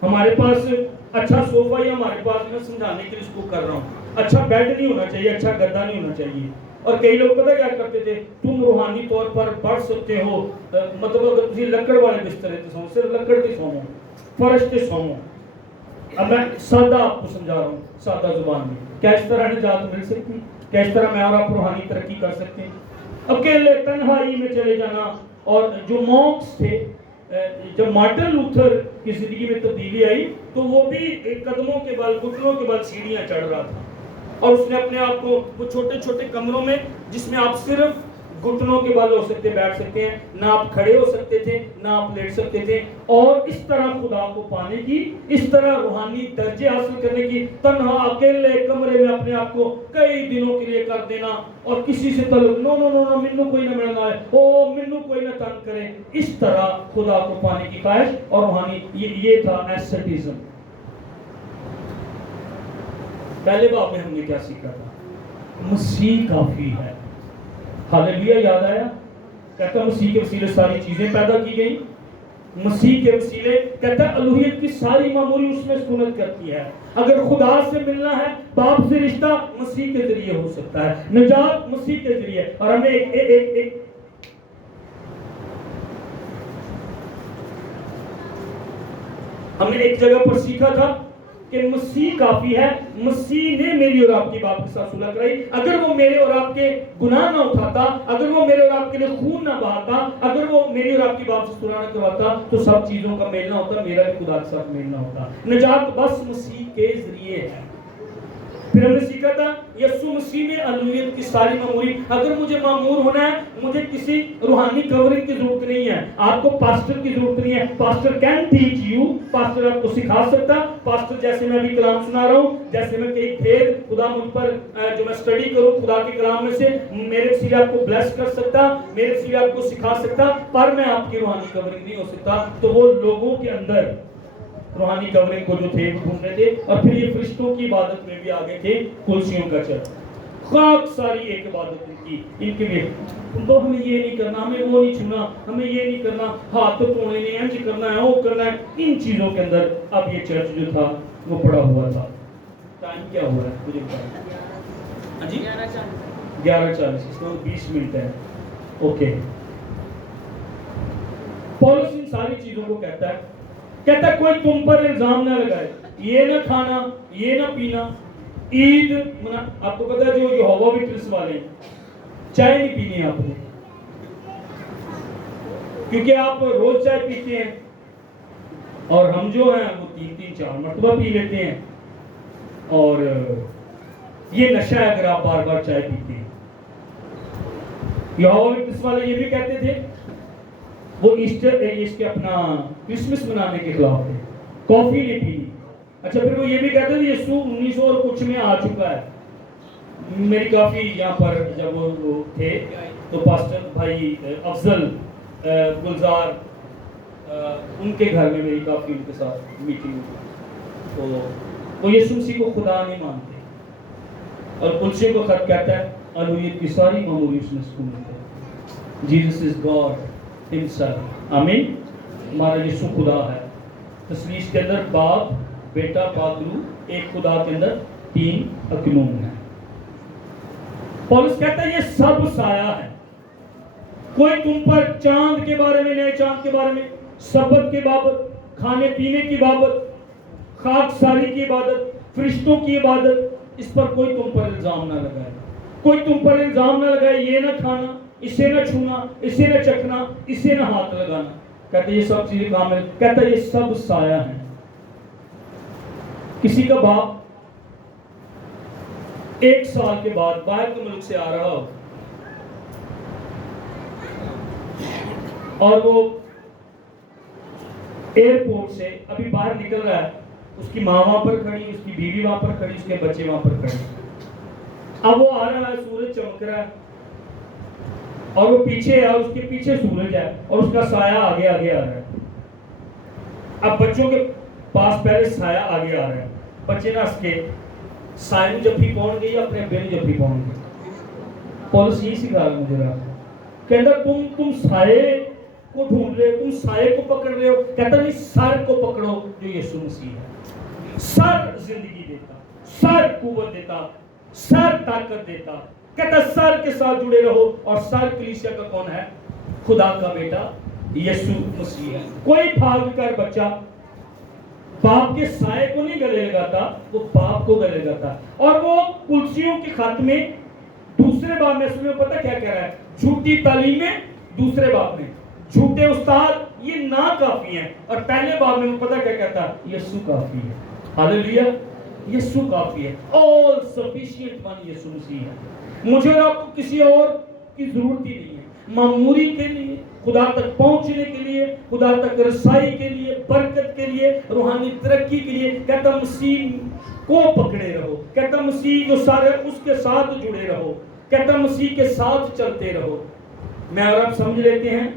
ہمارے پاس اچھا صوفہ، یا ہمارے پاس، میں سمجھانے کے لیے اس کو کر رہا ہوں، اچھا بیڈ نہیں ہونا چاہیے, اچھا گدا نہیں ہونا چاہیے. اور کئی لوگ پتہ کیا کرتے تھے, تم روحانی طور پر بڑھ سکتے ہو, مطلب اگر تسی لکڑ والے بستر تے سو, صرف لکڑ تے سو, فرش تے سو. اب میں سادہ آپ کو سمجھا رہا ہوں, سادہ زبان میں, کیا اس طرح نجات مل سکتی, کیا اس طرح میں اور آپ روحانی ترقی کر سکتے ہیں؟ اکیلے تنہائی میں چلے جانا. اور جو مونکس تھے, جب مارٹن لوتھر کی زندگی میں تبدیلی آئی تو وہ بھی قدموں کے بل, گھٹنوں کے بل سیڑھیاں چڑھ رہا تھا, اور اس نے اپنے آپ کو وہ چھوٹے چھوٹے کمروں میں, جس میں آپ صرف گھٹنوں کے بل ہو سکتے, بیٹھ سکتے ہیں, نہ آپ کھڑے ہو سکتے تھے, نہ آپ لیٹ سکتے تھے, اور اس طرح خدا کو پانے کی, اس طرح روحانی درجے حاصل کرنے کی, تنہا اکیلے کمرے میں اپنے آپ کو کئی دنوں کے لیے کر دینا, اور کسی سے تعلق نو نو نو نو منو کوئی نہ ملنا ہے, او منو کوئی نہ تنگ کرے, اس طرح خدا کو پانے کی خواہش اور روحانی, یہ تھا ایسٹیزم. پہلے باب میں ہم نے کیا سیکھا تھا؟ مسیح کافی ہے. ہاللیلویا, یاد آیا؟ کہتا مسیح کے وسیلے ساری چیزیں پیدا کی گئی, مسیح کے وسیلے, کہتا ہے الوہیت کی ساری معمولی اس میں سکونت کرتی ہے. اگر خدا سے ملنا ہے, باپ سے رشتہ مسیح کے ذریعے ہو سکتا ہے, نجات مسیح کے ذریعے. اور ہم نے ایک جگہ پر سیکھا تھا کہ مسیح کافی ہے. مسیح نے میری اور آپ کی باپ کے ساتھ صلح کرائی. اگر وہ میرے اور آپ کے گناہ نہ اٹھاتا, اگر وہ میرے اور آپ کے لیے خون نہ بہاتا, اگر وہ میری اور آپ کی باپ سے صلح نہ کرواتا, تو سب چیزوں کا میل نہ ہوتا, میرا بھی خدا کے ساتھ میل نہ ہوتا. نجات بس مسیح کے ذریعے ہے. پھر ہم نے سیکھا تھا یسوع مسیح میں الوہیت کی ساری معموری. اگر مجھے معمور ہونا ہے, مجھے کسی روحانی کورنگ کی ضرورت نہیں ہے, آپ کو پاسٹر کی ضرورت نہیں ہے. Pastor can teach you, pastor آپ کو سکھا سکتا. پاسٹر جیسے میں ابھی کلام سنا رہا ہوں, جیسے میں کئی پھر خدا مجھ پر جو میں اسٹڈی کروں خدا کے کلام میں سے, میرے وسیلے آپ کو بلیس کر سکتا, میرے وسیلے آپ کو سکھا سکتا, پر میں آپ کی روحانی کورنگ نہیں ہو سکتا. تو وہ لوگوں کے اندر روحانی کورنگ کو جو تھے وہ ڈھونڈ رہے تھے. اور پھر یہ فرشتوں کی عبادت میں بھی آگے تھے, کرسیوں کا چرچ, خاک ساری ایک عبادت ان کی, ان کے لیے تو ہمیں یہ نہیں کرنا, ہمیں وہ نہیں چھونا, ہمیں یہ نہیں کرنا, ہاتھ تو دھونے نہیں, انج کرنا ہے, وہ کرنا ہے. ان چیزوں کے اندر اب یہ چرچ جو تھا وہ پڑا ہوا تھا. ٹائم کیا ہوا ہے مجھے بتائیں؟ ہاں جی 11:40, اس میں 20 منٹ ہے. اوکے, پولس ان ساری چیزوں کو کہتا ہے کوئی تم پر الزام نہ لگائے, یہ نہ کھانا, یہ نہ پینا, عید منا. آپ کو پتا ہے جو یہوہ وٹنس والے چائے نہیں پینی آپ نے, کیونکہ آپ روز چائے پیتے ہیں, اور ہم جو ہیں وہ 3-4 مرتبہ پی لیتے ہیں, اور یہ نشہ ہے اگر آپ بار بار چائے پیتے ہیں. یہوہ وٹنس والے یہ بھی کہتے تھے, وہ ایسٹر اس کے اپنا کرسمس منانے کے خلاف تھے, کافی نہیں پینی. اچھا, پھر وہ یہ بھی کہتے تھے یسوع 1900 اور کچھ میں آ چکا ہے. میری کافی یہاں پر جب وہ تھے تو پاسٹر بھائی افضل گلزار, ان کے گھر میں میری کافی ان کے ساتھ میٹنگ ہوئی, تو وہ یسوع مسیح کو خدا نہیں مانتے, اور کلسے کو خط کہتا ہے الوہیت کی ساری معمولی اس میں سکون ہے. Jesus is God himself. آمین. ہمارا یسوع خدا ہے. تثلیث کے اندر باپ, بیٹا, پاک روح, ایک خدا کے اندر 3 اقنوم ہیں. پولس کہتا ہے یہ سب سایہ ہے. کوئی تم پر چاند کے بارے میں, نئے چاند کے بارے میں, سبت کے بابت, کھانے پینے کی بابت, خاک ساری کی عبادت, فرشتوں کی عبادت, اس پر کوئی تم پر الزام نہ لگائے. کوئی تم پر الزام نہ لگائے یہ نہ کھانا, اسے نہ چھونا, اسے نہ چکھنا, اسے نہ ہاتھ لگانا. کہتے یہ سب چیزیں کامل, کہتا یہ سب سایہ ہیں. کسی کا باپ 1 سال کے بعد باہر کے ملک سے آ رہا ہو, اور وہ ایئرپورٹ سے ابھی باہر نکل رہا ہے, اس کی ماں وہاں پر کھڑی, اس کی بیوی وہاں پر کھڑی, اس کے بچے وہاں پر کھڑے. اب وہ آ رہا ہے, سورج چمک رہا ہے, اور وہ پیچھے ہے, اور اس کے پیچھے سورج ہے, اور اس کا سایہ آگے آگے آ رہا ہے. اب بچوں کے پاس پہلے سایہ آگے آ رہا ہے, بچے نہ ہنس کے سایہ جب بھی پہنچ گئی, اپنے ابے جب بھی پہنچ گئی. پولس یہی سکھا رہا مجھے رہا, کہتا تم سائے کو ڈھونڈ رہے ہو, تم سائے کو پکڑ رہے ہو. کہتا نہیں, سر کو پکڑو جو یسوع مسیح ہے. سر زندگی دیتا, سر قوت دیتا, سر طاقت دیتا. کہتا سر کے ساتھ جڑے رہو, اور سر کلیسیا کا کون ہے؟ خدا کا بیٹا یسوع مسیح ہے. کوئی بھاگ کر بچہ باپ کے سائے کو نہیں گلے لگاتا, وہ باپ کو گلے لگاتا. اور وہ کلسیوں کے خط میں دوسرے باب میں اس میں پتہ کیا کہہ رہا ہے؟ جھوٹی تعلیمیں دوسرے باب میں, جھوٹے استاد یہ ناکافی ہیں, اور پہلے باب میں وہ پتہ کیا کہتا ہے؟ یسوع کافی ہے. ہاللیلویا, یسوع کافی ہے. آل سفیشینٹ ون یسوع مسیح ہے. مجھے اور آپ کو کسی اور کی ضرورت ہی نہیں ہے. معموری کے لیے, خدا تک پہنچنے کے لیے, خدا تک رسائی کے لیے, برکت کے لیے, روحانی ترقی کے لیے, کہتا مسیح کو پکڑے رہو. کہتا مسیح جو سارے اس کے ساتھ جڑے رہو. کہتا مسیح کے ساتھ چلتے رہو. میں اور آپ سمجھ لیتے ہیں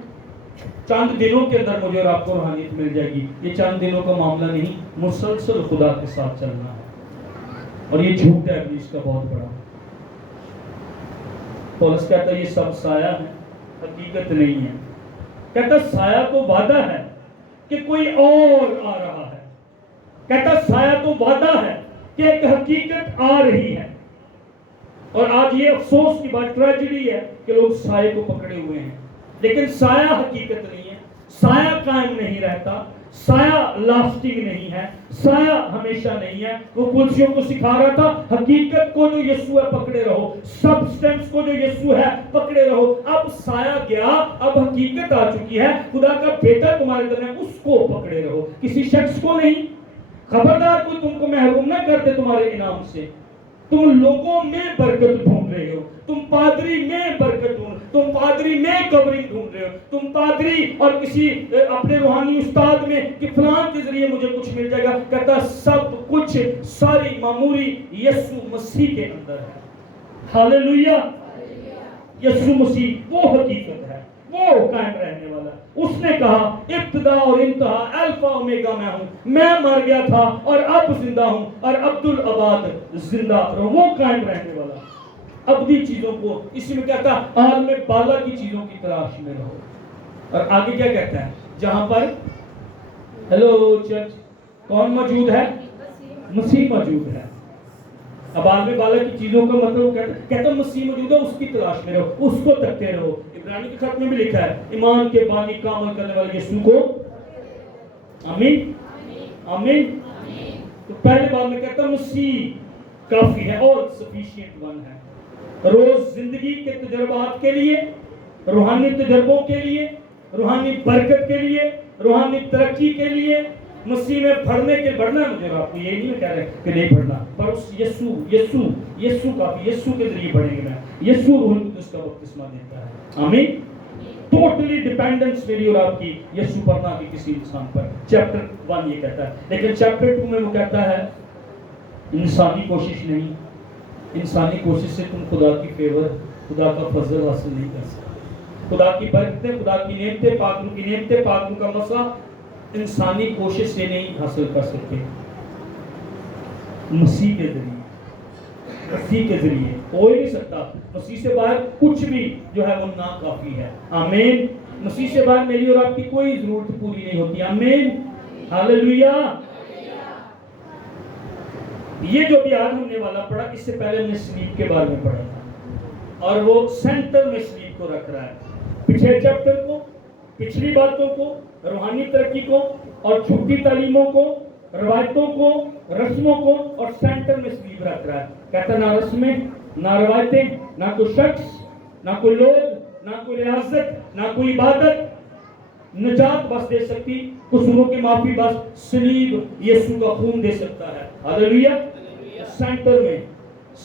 چند دنوں کے اندر مجھے اور آپ کو روحانیت مل جائے گی. یہ چند دنوں کا معاملہ نہیں, مسلسل خدا کے ساتھ چلنا ہے. اور یہ جھوٹ ہے ابلیس کا بہت بڑا. پولس کہتا ہے یہ سب سایہ ہے, حقیقت نہیں ہے. کہتا سایہ تو وعدہ ہے کہ کوئی اور آ رہا ہے. کہتا سایہ تو وعدہ ہے کہ ایک حقیقت آ رہی ہے. اور آج یہ افسوس کی بات, ٹریجڈی ہے کہ لوگ سائے کو پکڑے ہوئے ہیں, لیکن سایہ حقیقت نہیں ہے. سایہ قائم نہیں رہتا, سایہ لاسٹنگ نہیں ہے, سایہ ہمیشہ نہیں ہے. وہ کلسیوں کو سکھا رہا تھا حقیقت کو جو یسوع ہے پکڑے رہو, سبسٹنس کو جو یسوع ہے پکڑے رہو. اب سایہ گیا, اب حقیقت آ چکی ہے. خدا کا بیٹا تمہارے اندر ہے, اس کو پکڑے رہو, کسی شخص کو نہیں. خبردار کوئی تم کو محروم نہ کر دے تمہارے انعام سے. تم لوگوں میں برکت ڈھونڈ رہے ہو, تم پادری میں برکت ڈھونڈ, تم پادری میں کورنگ ڈھونڈ رہے ہو, تم پادری اور کسی اپنے روحانی استاد میں کہ فلان کے ذریعے مجھے کچھ مل جائے گا. کہتا سب کچھ ساری معموری یسوع مسیح کے اندر ہے. ہاللیلویا, یسوع مسیح وہ حقیقت ہے, وہ قائم رہنے والا. اس نے کہا ابتدا اور انتہا, الفا اومیگا میں ہوں. میں مر گیا تھا اور اب زندہ ہوں, اور عبدالآباد زندہ رہوں. وہ قائم رہنے والا. ابدی چیزوں کو, اسی میں کہتا عالم بالا کی چیزوں کی تلاش میں رہو. اور آگے کیا کہتا ہے؟ جہاں پر ہیلو چرچ کون موجود ہے؟ مسیح موجود ہے. اب عالم بالا کی چیزوں کا مطلب کہتا مسیح موجود ہے, اس کی تلاش میں رہو, اس کو تکتے رہو. عبرانی کے خط میں بھی لکھا ہے ایمان کے بانی کا عمل کرنے والے یسوع کو. آمین آمین. تو پہلے بات میں کہتا مسیح کافی ہے, اور سفیشینٹ ون ہے. روز زندگی کے تجربات کے لیے, روحانی تجربوں کے لیے, روحانی برکت کے لیے, روحانی ترقی کے لیے, مسیح میں بڑھنے کے بڑھنا ہے. مجھے آپ کو یہ نہیں کہہ رہے کہ نہیں بڑھنا, پر اس یسوع کافی. یسوع کے ذریعے بڑھیں گے. میں یسوع روح القدس کا بپتسمہ دیتا ہے. آمین. ٹوٹلی ڈیپینڈنس میری اور آپ کی یسوع پر, نہ کہ کسی انسان پر. چیپٹر 1 یہ کہتا ہے. لیکن چیپٹر 2 میں وہ کہتا ہے انسانی کوشش نہیں. انسانی کوشش سے تم خدا کی فیور, خدا کا فضل حاصل نہیں کر سکتے. خدا کی برکتیں, خدا کی نعمتیں, پاکوں کی نعمتیں, پاکوں کا مسئلہ انسانی کوشش سے نہیں حاصل کر سکتے. مسیح کے ذریعے, مسیح کے ذریعے ہو ہی نہیں سکتا. مسیح سے باہر کچھ بھی جو ہے وہ ناکافی ہے. آمین. مسیح سے باہر میری اور آپ کی کوئی ضرورت پوری نہیں ہوتی. آمین. ہاللیلویا. یہ جو بھی آج ہم نے والا پڑھا, اس سے پہلے ہم نے سلیپ کے بارے میں پڑھا تھا, اور وہ سینٹر میں سلیپ کو رکھ رہا ہے. پچھلے چیپٹر کو, پچھلی باتوں کو, روحانی ترقی کو, اور جھوٹی تعلیموں کو, روایتوں کو, رسموں کو, اور سینٹر میں سلیپ رکھ رہا ہے. کہتا نہ رسمیں, نہ روایتیں, نہ کوئی شخص, نہ کوئی لوگ, نہ کوئی ریاست, نہ کوئی عبادت نجات بس دے سکتی. قصوروں کی معافی بس صلیب یسوع کا خون دے سکتا ہے. ہاللیلویا. سینٹر میں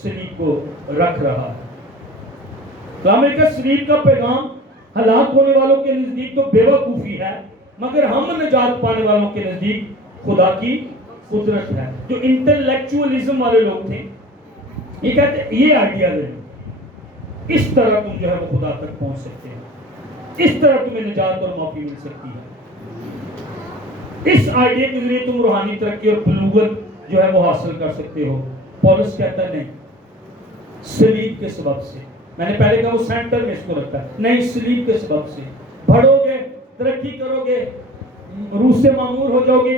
صلیب کو رکھ رہا ہے. کلام کا صلیب کا پیغام ہلاک ہونے والوں کے نزدیک تو بے وقوفی ہے, مگر ہم نجات پانے والوں کے نزدیک خدا کی قدرت ہے. جو انٹلیکچوئلزم والے لوگ تھے یہ کہتے ہیں یہ آئیڈیا لے لو, اس طرح تم جو ہے وہ خدا تک پہنچ سکتے ہیں, اس طرح تمہیں نجات اور معافی مل سکتی ہے. اس آئیڈیا کے ذریعے تم روحانی ترقی اور بلوغت جو ہے وہ حاصل کر سکتے ہو. پولس کہتا ہے نہیں, صلیب کے سبب سے. میں نے پہلے کہا وہ سینٹر میں اس کو رکھا ہے. نہیں, صلیب کے سبب سے بڑھو گے, ترقی کرو گے, روح سے معمور ہو جاؤ گے,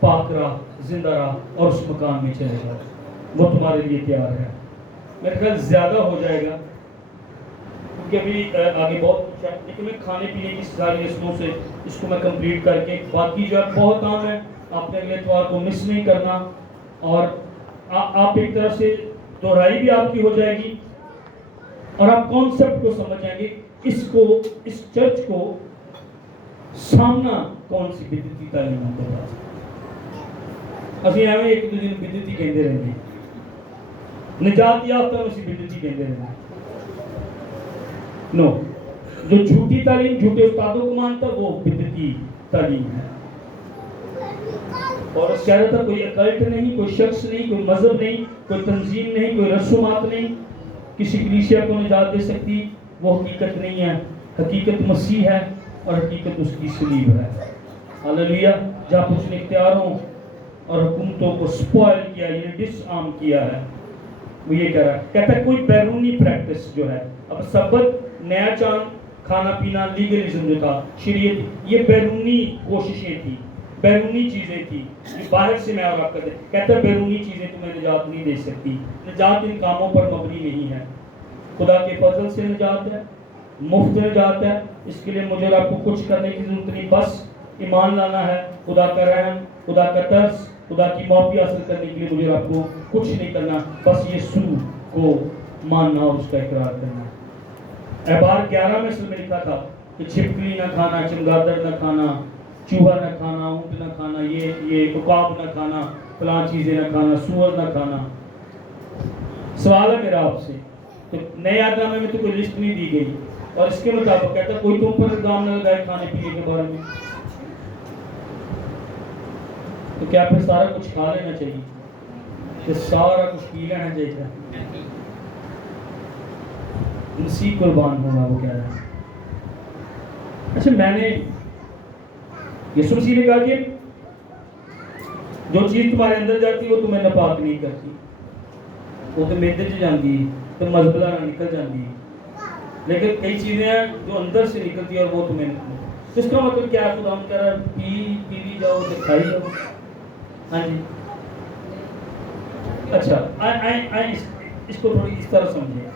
پاک رہا، زندہ رہا اور اس مکان میں چلے جاؤ، وہ تمہارے لیے تیار ہے۔ میرے خیال زیادہ ہو جائے گا کیونکہ ابھی آگے بہت کچھ ہے، لیکن میں کھانے پینے کی ساری رسموں سے اس کو میں کمپلیٹ کر کے، باقی جو ہے بہت کام ہے، آپ نے اگلے اتوار کو مس نہیں کرنا، اور آپ ایک طرح سے دہرائی بھی آپ کی ہو جائے گی اور آپ کانسیپٹ کو سمجھ جائیں گے، اس چرچ کو سامنا کون سی بدعتی تعلیموں کے پاس اسی ایویں ایک دوسرے نوں بدعتی کہندے رہندے ہیں، نجات یافتہ نوں اسی بدعتی کہندے رہندے ہیں۔ نو، جو جھوٹی تعلیم جھوٹے استادوں کو مانتا وہ بدعتی تعلیم ہے۔ اور اس کہہ رہا تھا کوئی اکلٹ نہیں، کوئی شخص نہیں، کوئی مذہب نہیں، کوئی تنظیم نہیں، کوئی رسومات نہیں کسی کلیسیا کو نجات دے سکتی، وہ حقیقت نہیں ہے، حقیقت مسیح ہے اور حقیقت اس کی صلیب ہے۔ ہاللیلویہ۔ جب اس نے اختیاروں اور حکومتوں کو سپوائل کیا، یعنی ڈس آرم کیا ہے، وہ یہ کہہ رہا ہے، کہتا ہے کوئی بیرونی پریکٹس جو ہے، اب سبت، نیا چاند، کھانا پینا، لیگلزم جو تھا، شریعت، یہ بیرونی کوششیں تھی، بیرونی چیزیں تھی جو باہر سے میں اور آپ کرتے، کہتا ہے بیرونی چیزیں تمہیں نجات نہیں دے سکتی، نجات ان کاموں پر مبنی نہیں ہے، خدا کے فضل سے نجات ہے، مفت نجات ہے، اس کے لیے مجھے اور آپ کو کچھ کرنے کی ضرورت نہیں، بس ایمان لانا ہے، خدا کا رحم، خدا کا ترس، خدا کی معافی حاصل کرنے کے لیے مجھے اور آپ کو کچھ نہیں کرنا، بس یسوع کو ماننا اور اس کا اقرار کرنا۔ احبار 11 میں اس میں لکھا تھا کہ چھپکلی نہ کھانا، چمگادڑ نہ کھانا، چوہا نہ کھانا، اونٹ نہ کھانا، یہ عقاب نہ کھانا، فلاں چیزیں نہ کھانا، سور نہ کھانا۔ سوال ہے میرا آپ سے، تو نئے عہد نامے میں تو کوئی لسٹ نہیں دی گئی، اور اس کے مطابق کہتا ہے کوئی تم پر الزام نہ لگائے کھانے پینے کے بارے میں، تو کیا پھر سارا کچھ کھا لینا چاہیے، کہ سارا کچھ پی لینا چاہیے؟ مسیح قربان ہوگا، وہ کہہ رہا ہے۔ اچھا، میں نے یسوع مسیح نے کہا کہ جو چیز تمہارے اندر جاتی ہے وہ تمہیں ناپاک نہیں کرتی، وہ تو میدے چ جاندی تو مزبلہ نہ نکل جاندی، لیکن کئی چیزیں ہیں جو اندر سے نکلتی ہیں اور وہ تمہیں نکلتی۔ اس کا مطلب کیا ہے؟ خدا ہم کہہ رہا ہے پی جاؤ، کھائی جاؤ۔ ہاں جی، اچھا، اس کو تھوڑی اس طرح سمجھیں۔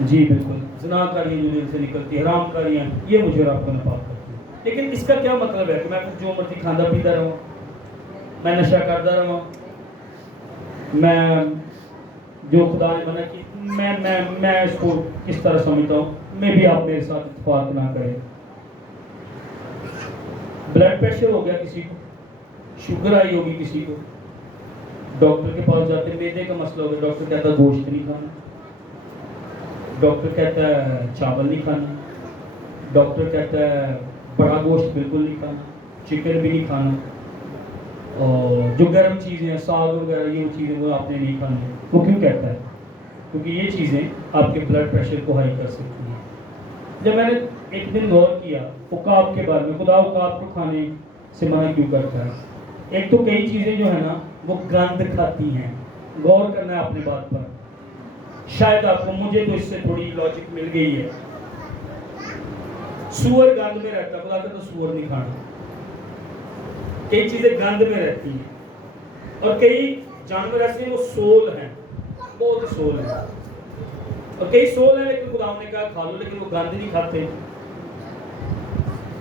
جی بالکل، زنا کاریاں جو دل سے نکلتی، حرام کاریاں، یہ مجھے اور آپ کو ناپاک کرتی ہیں۔ لیکن اس کا کیا مطلب ہے کہ میں جو مرضی کھانا پیتا رہوں، میں نشہ کرتا رہوں، میں جو خدا نے منع کی، میں اس کو کس طرح سمجھتا ہوں؟ میں بھی آپ میرے ساتھ اتفاق نہ کریں۔ بلڈ پریشر ہو گیا کسی کو، شوگر آئی ہوگی کسی کو، ڈاکٹر کے پاس جاتے، میدے کا مسئلہ ہو گیا، ڈاکٹر کہتا ہے گوشت نہیں کھانا، ڈاکٹر کہتا ہے چاول نہیں کھانا، ڈاکٹر کہتا ہے بڑا گوشت بالکل نہیں کھانا، چکن بھی نہیں کھانا، اور جو گرم چیزیں ہیں، ساگ وغیرہ، یہ چیزیں وہ آپ نے نہیں کھانی۔ وہ کیوں کہتا ہے؟ کیونکہ یہ چیزیں آپ کے بلڈ پریشر کو ہائی کر سکتی ہیں۔ جب میں نے ایک دن غور کیا عقاب کے بارے میں، خدا عقاب کو کھانے سے منع کیوں کرتا ہے؟ ایک تو کئی چیزیں جو ہے نا وہ گند کھاتی ہیں، غور کرنا ہے اپنی بات پر، شاید آپ کو، مجھے تو اس سے تھوڑی لاجک مل گئی ہے۔ سور گند میں رہتا ہے، خدا کہتا ہے سور نہیں کھانا۔ کئی چیزیں گند میں رہتی ہیں، اور کئی جانور ایسے ہیں وہ سول ہیں، بہت سول ہیں، اور کئی سول ہیں لیکن خدا نے کہا کھا لو، لیکن وہ گند نہیں کھاتے۔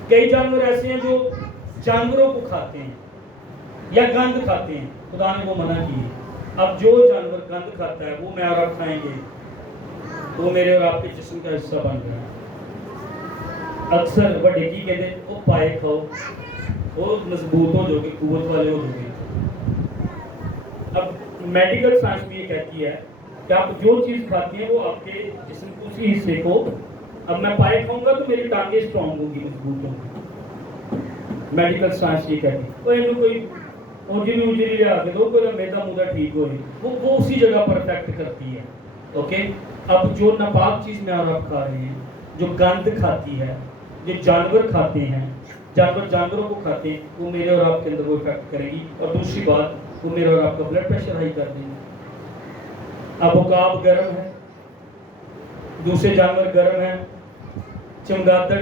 کئی جانور ایسے ہیں جو جانوروں کو کھاتے ہیں یا گند کھاتے ہیں، خدا نے وہ منع کی ہے۔ اب جو جانور گند کھاتا ہے وہ میں اور آپ کھائیں گے، وہ میرے اور آپ کے جسم کا حصہ بن گیا۔ اکثر بڑے کی کہتے ہیں وہ پائے کھاؤ، وہ مضبوط ہو جو گے، قوت والے ہو جو گے۔ اب میڈیکل سائنس بھی یہ کہتی ہے کہ آپ جو چیز کھاتی ہیں وہ آپ کے جسم کو اسی حصے کو، اب میں پائے کھاؤں گا تو میری ٹانگیں اسٹرانگ ہوگی، مضبوط ہوگی۔ میڈیکل سائنس یہ کہتی ہے کوئی اجری لیا کے دو، کوئی میدا مودا ٹھیک ہو رہی، وہ اسی جگہ پر افیکٹ کرتی ہے۔ اوکے، اب جو ناپاک چیز میں اور آپ کھا رہے ہیں، جو گند کھاتی ہے، جو جانور کھاتے ہیں، جانوروں کو کھاتے ہیں، وہ میرے اور آپ کے اندر وہ افیکٹ کرے گی، اور دوسری بات وہ میرے اور آپ کا بلڈ پریشر ہائی کر دیں گے۔ اب عقاب گرم ہے، دوسرے جانور گرم ہیں، چمگادڑ